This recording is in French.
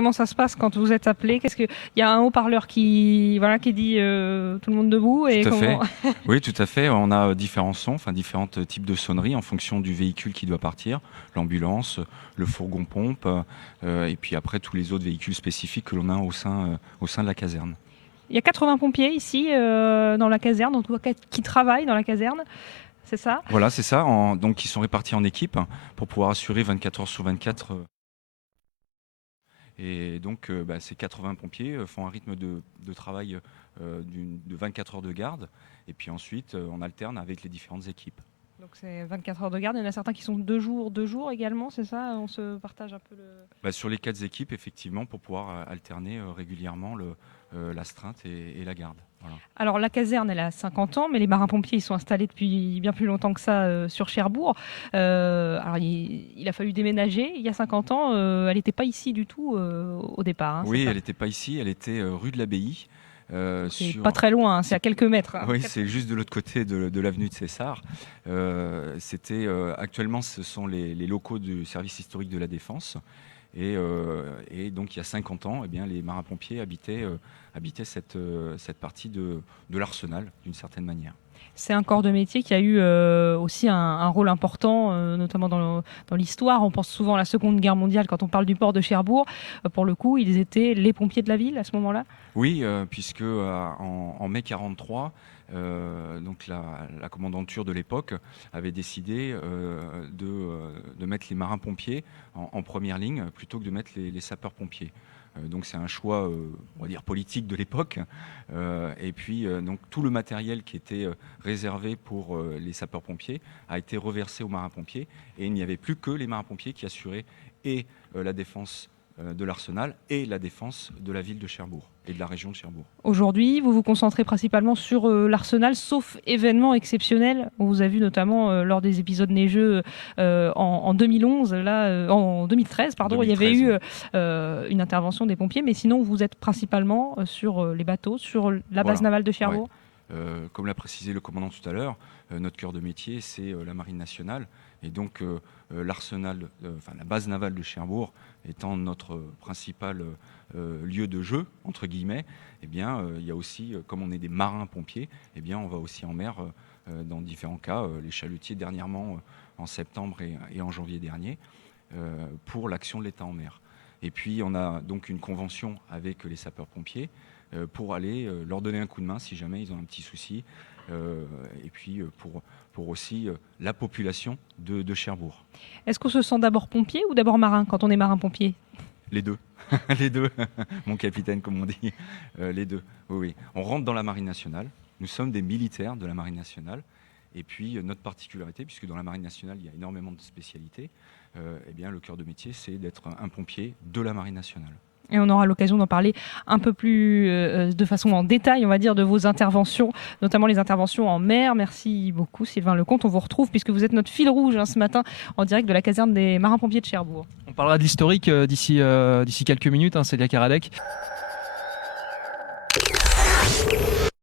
Comment ça se passe quand vous êtes appelé? Il y a un haut-parleur qui dit tout le monde debout et Tout à fait. comment... Oui, tout à fait. On a différents sons, enfin différents types de sonneries en fonction du véhicule qui doit partir, l'ambulance, le fourgon pompe, et puis après tous les autres véhicules spécifiques que l'on a au sein de la caserne. Il y a 80 pompiers ici dans la caserne, en tout cas qui travaillent dans la caserne, c'est ça? Voilà, c'est ça. Donc ils sont répartis en équipes pour pouvoir assurer 24 heures sur 24. Et donc ces 80 pompiers font un rythme de travail de 24 heures de garde. Et puis ensuite, on alterne avec les différentes équipes. Donc c'est 24 heures de garde. Il y en a certains qui sont 2 jours également, c'est ça? On se partage un peu le... Sur les 4 équipes, effectivement, pour pouvoir alterner régulièrement l'astreinte et la garde. Voilà. Alors la caserne, elle a 50 ans, mais les marins-pompiers, ils sont installés depuis bien plus longtemps que ça sur Cherbourg. Alors il a fallu déménager il y a 50 ans. Elle n'était pas ici du tout au départ. Hein, oui, elle n'était pas ici, elle était rue de l'Abbaye. C'est pas très loin, hein, c'est à quelques mètres. Hein. Oui, c'est juste de l'autre côté de l'avenue de Cessart. Actuellement, ce sont les locaux du service historique de la Défense. Et donc, il y a 50 ans, eh bien, les marins-pompiers habitaient cette partie de l'arsenal, d'une certaine manière. C'est un corps de métier qui a eu aussi un rôle important, notamment dans l'histoire. On pense souvent à la Seconde Guerre mondiale quand on parle du port de Cherbourg. Pour le coup, ils étaient les pompiers de la ville à ce moment-là. Oui, puisque en mai 1943, donc la commandanture de l'époque avait décidé de mettre les marins-pompiers en première ligne plutôt que de mettre les sapeurs-pompiers. Donc c'est un choix, on va dire, politique de l'époque. Et puis donc tout le matériel qui était réservé pour les sapeurs-pompiers a été reversé aux marins-pompiers. Et il n'y avait plus que les marins-pompiers qui assuraient et la défense de l'arsenal et la défense de la ville de Cherbourg et de la région de Cherbourg. Aujourd'hui, vous vous concentrez principalement sur l'arsenal, sauf événements exceptionnels. On vous a vu notamment lors des épisodes neigeux en 2011, en 2013, pardon, 2013, il y avait eu une intervention des pompiers, mais sinon vous êtes principalement sur les bateaux, sur la base navale de Cherbourg. Ouais. Comme l'a précisé le commandant tout à l'heure, notre cœur de métier, c'est la marine nationale. Et donc l'arsenal, la base navale de Cherbourg étant notre principal lieu de jeu, entre guillemets, eh bien, il y a aussi, comme on est des marins-pompiers, eh bien, on va aussi en mer dans différents cas, les chalutiers dernièrement en septembre et en janvier dernier, pour l'action de l'État en mer. Et puis on a donc une convention avec les sapeurs-pompiers pour aller leur donner un coup de main si jamais ils ont un petit souci, et puis pour aussi la population de Cherbourg. Est-ce qu'on se sent d'abord pompier ou d'abord marin quand on est marin-pompier? Les deux. Les deux, mon capitaine, comme on dit. Les deux, oui. On rentre dans la Marine nationale. Nous sommes des militaires de la Marine nationale. Et puis, notre particularité, puisque dans la Marine nationale, il y a énormément de spécialités, eh bien, le cœur de métier, c'est d'être un pompier de la Marine nationale. Et on aura l'occasion d'en parler un peu plus de façon en détail, on va dire, de vos interventions, notamment les interventions en mer. Merci beaucoup, Sylvain Lecomte. On vous retrouve puisque vous êtes notre fil rouge ce matin en direct de la caserne des marins-pompiers de Cherbourg. On parlera de l'historique d'ici quelques minutes, Célia Karadec.